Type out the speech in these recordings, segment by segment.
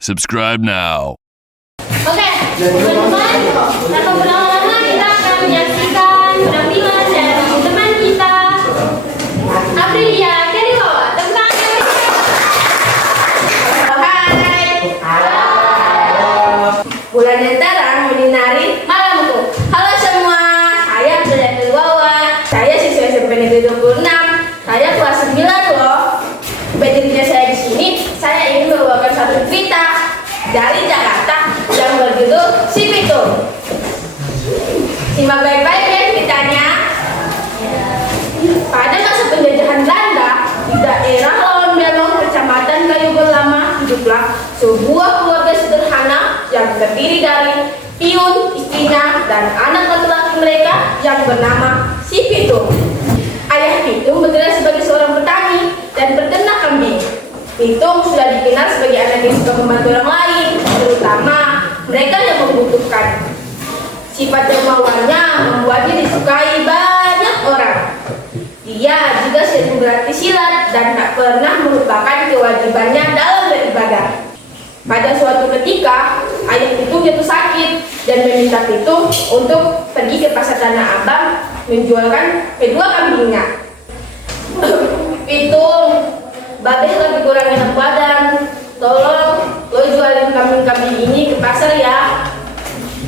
Subscribe now. Oke, teman-teman, tanpa berlama-lama kita akan menyaksikan penampilan dari teman kita, Aprilia Keriwawa. Tepuk tangan. Hai. Halo. Bulan yang terang menyinari malamku. Halo semua, saya Aprilia Keriwawa. Saya siswa SMP Negeri 26. Saya kelas 9 loh. Berdirinya saya di sini, saya ingin membawakan satu cerita dari Jakarta yang berjudul Si Pitung. Simak baik-baik ya ceritanya. Pada masa penjajahan Belanda di daerah Lawang-Belong, Kecamatan Kayu Berlama, hiduplah sebuah keluarga sederhana yang terdiri dari piun, istrinya, dan anak laki-laki mereka yang bernama Si Pitung. Ayah Pitung bekerja sebagai seorang petani dan peternak kambing. Pitung sudah dikenal sebagai anak yang suka membantu orang lain, terutama mereka yang membutuhkan. Sifat dermawannya membuatnya disukai banyak orang. Dia juga sering berlatih silat dan tak pernah melupakan kewajibannya dalam beribadah. Pada suatu ketika, ayah Pitung jatuh sakit dan meminta Pitung untuk pergi ke pasar Tanah Abang menjualkan kedua kambingnya. Pitung, Babeh lagi kurang enak badan. Tolong lo jualin kambing-kambing ini ke pasar ya.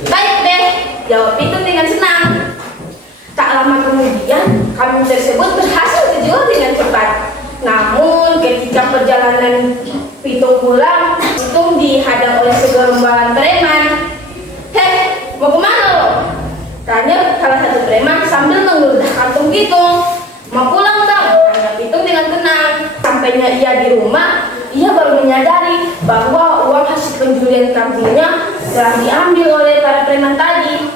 Baik deh, jawab Pitung dengan senang. Tak lama kemudian, kambing tersebut berhasil dijual dengan cepat. Namun ketika perjalanan Pitung pulang, Pitung dihadang oleh segerombolan preman. Heh, mau kemana lo? Tanya salah satu preman sambil menggeledah kantung Pitung. Mau pulang bang, tanya Pitung dengan tenang. Sampainya ia di rumah, ia baru menyadari bahwa uang hasil penjualan kambingnya telah diambil oleh para preman tadi.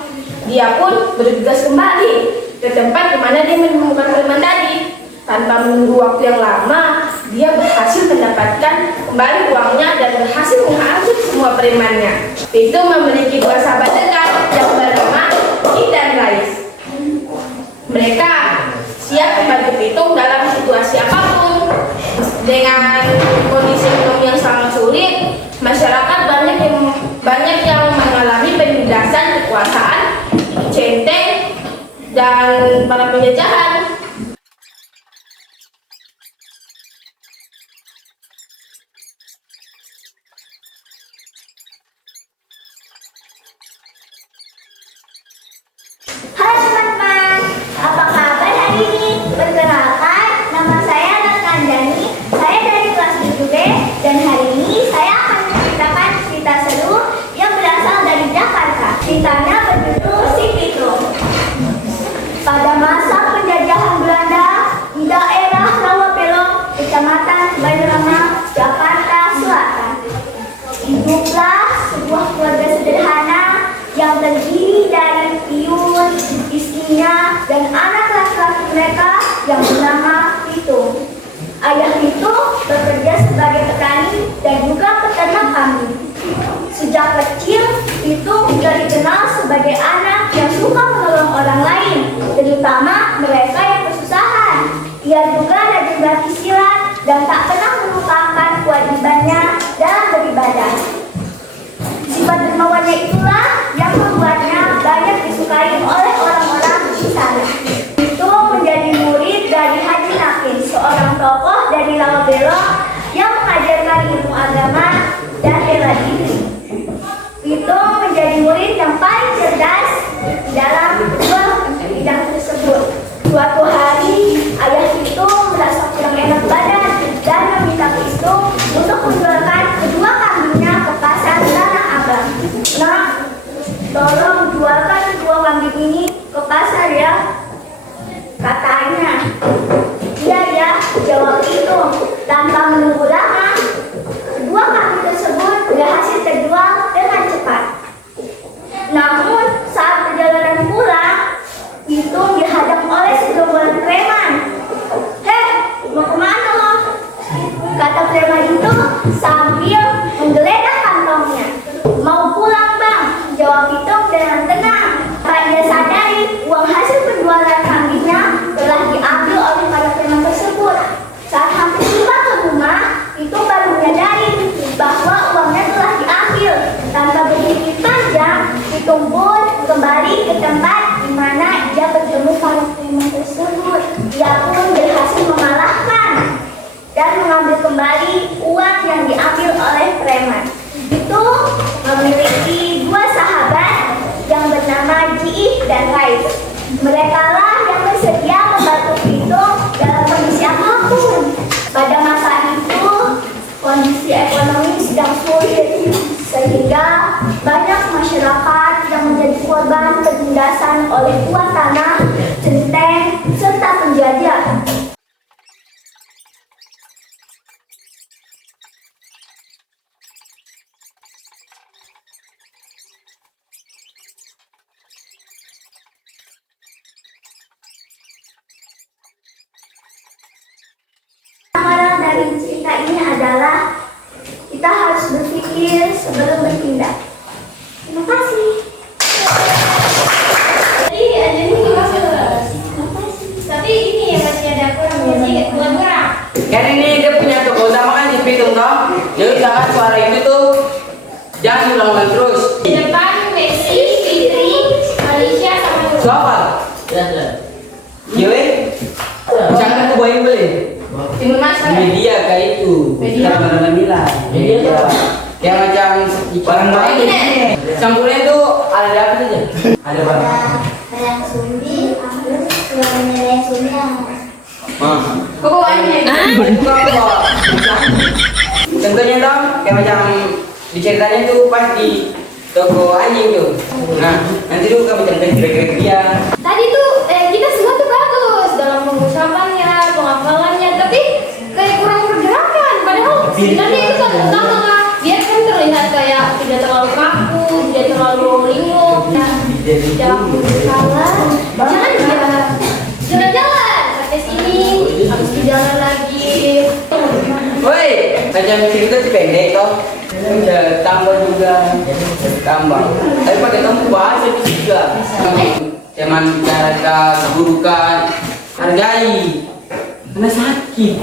Dia pun bergegas kembali ke tempat di mana dia menemukan preman tadi. Tanpa menunggu waktu yang lama, dia berhasil mendapatkan kembali uangnya dan berhasil menghasut semua premannya. Pitung memiliki dua sahabat dekat yang bernama Ki dan Rais. Mereka siap membantu Pitung dalam situasi apapun. Dengan kondisi ekonomi yang sangat sulit, masyarakat banyak yang mengalami penindasan kekuasaan, centeng, dan para penjajahan. Halo teman-teman, apa kabar hari ini? Perkenalkan, nama saya Natkandani. Saya dari kelas 7B dan hari ini saya akan menceritakan cerita seru yang berasal dari Jakarta. Ceritanya berjudul Si Pitung. Pada masa penjajahan Belanda di daerah Lawang-Belong, Kecamatan Banyuwangi, Jakarta Selatan, hiduplah sebuah keluarga sederhana yang terdiri dari piun, istrinya, dan anak laki-laki mereka yang bernama Pitung. Ayah Pitung bekerja sebagai petani dan juga peternak kambing. Sejak kecil, Pitung juga dikenal sebagai anak yang suka menolong orang lain, terutama mereka yang kesusahan. Ia juga rajin berlatih silat dan tak pernah melupakan kewajibannya dalam beribadah. Sifat dermawannya itulah yang membuatnya banyak disukai oleh orang-orang di sana. Pitung menjadi murid dari Haji Nakin, seorang tokoh dari Lawang-Belong yang mengajarkan ilmu agama dan bela diri. Pitung menjadi murid yang paling cerdas dalam dua bidang tersebut. Suatu hari, ayah Pitung merasa kurang enak badan dan meminta Pitung untuk menjualkan kedua kambingnya ke pasar Tanah Abang. Nah, Mereka lah yang bersedia membantu Vito dalam kondisi apapun. Pada masa itu, kondisi ekonomi sedang sulit, sehingga banyak masyarakat yang menjadi korban penindasan oleh tuan tanah, centeng, serta penjajah. Moral dari cerita ini adalah kita harus berpikir sebelum bertindak. Terima kasih. Tadi ada ini tapi ini ya masih ada kurang jadi kurang. Kan ini dia punya toko utama kan di Pitung toh. Jadi jangan suara itu tuh jangan diulang terus. Di depan Messi, Fitri, Malaysia sama Euro. Siapa? Yewe. Jangan aku bawain beli. Timur Mas. Media kayak itu. Media. Karena Mila. Media. Kayak macam barang-barang ini. Campurnya itu ada apa saja? Ada apa? Yang sumbi, yang sumbi. Kok bawaannya? Contohnya dong, kayak macam diceritanya tuh pas di toko anjing tuh. Nah, nanti tuh kamu macam kira-kira dia. Tadi tuh kita semua tuh bagus dalam pengucapannya, pengapalannya, tapi kayak kurang pergerakan. Padahal sebenarnya itu kan utama kan. Biar kan terlihat kayak tidak terlalu kaku, tidak terlalu linglung. Nah, jangan salah. Jalan-jalan sampai sini, habis itu jalan lagi. Woi, macam cerita si pendek toh. Udah tambah juga, tambah. Tapi pakai kamu bahasa juga. Jangan bicara keburukan, hargai. Karena sakit.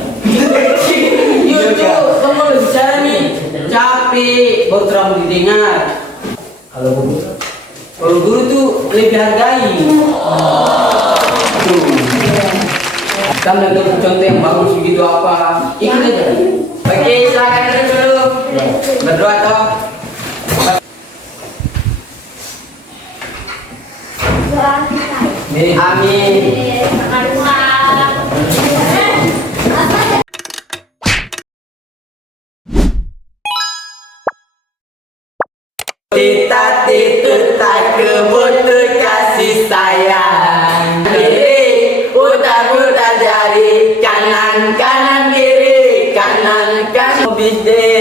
Yuk tuh, kamu udah bicara nih, capek, baru terlalu didengar. Kalau guru tuh lebih hargai. Tuh. Kamu lihat contoh yang bagus begitu apa? Ikut aja. Oke, silakan dulu. Berdoa toh. Doa kita. Amin. Kita itu tak kebutuh kasih sayang. Kiri, putar-putar jari, kanan kanan kiri, kanan kanan bide.